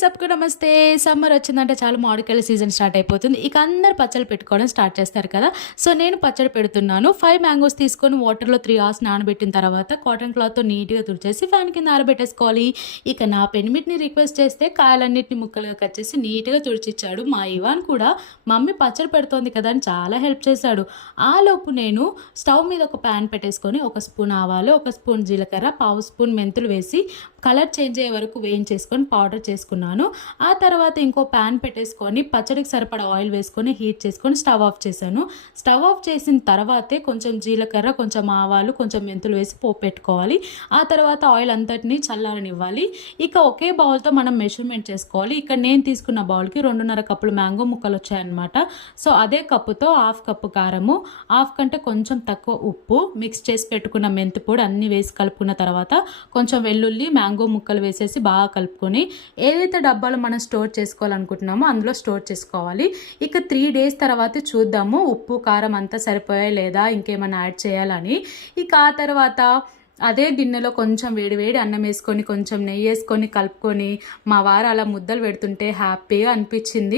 సబ్కు నమస్తే. సమ్మర్ వచ్చిందంటే చాలు మామిడికాయల సీజన్ స్టార్ట్ అయిపోతుంది. ఇక అందరూ పచ్చళ్ళు పెట్టుకోవడం స్టార్ట్ చేస్తారు కదా! సో, నేను పచ్చడి పెడుతున్నాను. 5 మ్యాంగోస్ తీసుకొని వాటర్‌లో 3 అవర్స్ నానబెట్టిన తర్వాత కాటన్ క్లాత్‌తో నీట్‌గా తుడిచేసి ఫ్యాన్ కింద ఆరబెట్టేసుకోవాలి. ఇక నా పెనిమిటిని రిక్వెస్ట్ చేస్తే కాయలన్నిటిని ముక్కలుగా కట్ చేసి నీట్‌గా తుడిచిచ్చాడు. మా ఇవాన్ కూడా మమ్మీ పచ్చడి పెడుతోంది కదా అని చాలా హెల్ప్ చేశాడు. ఆలోపు నేను స్టవ్ మీద ఒక ప్యాన్ పెట్టేసుకొని ఒక స్పూన్ ఆవాలు, ఒక స్పూన్ జీలకర్ర, పావు స్పూన్ మెంతులు వేసి కలర్ చేంజ్ అయ్యే వరకు వేయించేసుకొని పౌడర్ చేసుకున్నాను. ఆ తర్వాత ఇంకో ప్యాన్ పెట్టేసుకొని పచ్చడికి సరిపడా ఆయిల్ వేసుకొని హీట్ చేసుకొని స్టవ్ ఆఫ్ చేశాను. స్టవ్ ఆఫ్ చేసిన తర్వాతే కొంచెం జీలకర్ర, కొంచెం ఆవాలు, కొంచెం మెంతులు వేసి పోపు పెట్టుకోవాలి. ఆ తర్వాత ఆయిల్ అంతటిని చల్లారనివ్వాలి. ఇక ఒకే బౌల్తో మనం మెజర్మెంట్ చేసుకోవాలి. ఇక్కడ నేను తీసుకున్న బౌల్కి 2.5 కప్పులు మ్యాంగో ముక్కలు వచ్చాయన్నమాట. సో అదే కప్పుతో 1/2 కప్పు కారము, 1/2 కంటే కొంచెం తక్కువ ఉప్పు, మిక్స్ చేసి పెట్టుకున్న మెంతి పొడి అన్నీ వేసి కలుపుకున్న తర్వాత కొంచెం వెల్లుల్లి, మ్యాంగో ముక్కలు వేసేసి బాగా కలుపుకొని ఏదైతే డబ్బాలో మనం స్టోర్ చేసుకోవాలనుకుంటున్నామో అందులో స్టోర్ చేసుకోవాలి. ఇక 3 డేస్ తర్వాత చూద్దాము ఉప్పు కారం అంతా సరిపోయా లేదా ఇంకేమైనా యాడ్ చేయాలని. ఇక ఆ తర్వాత అదే గిన్నెలో కొంచెం వేడి వేడి అన్నం వేసుకొని కొంచెం నెయ్యి వేసుకొని కలుపుకొని మా వారు అలా ముద్దలు పెడుతుంటే హ్యాపీగా అనిపించింది.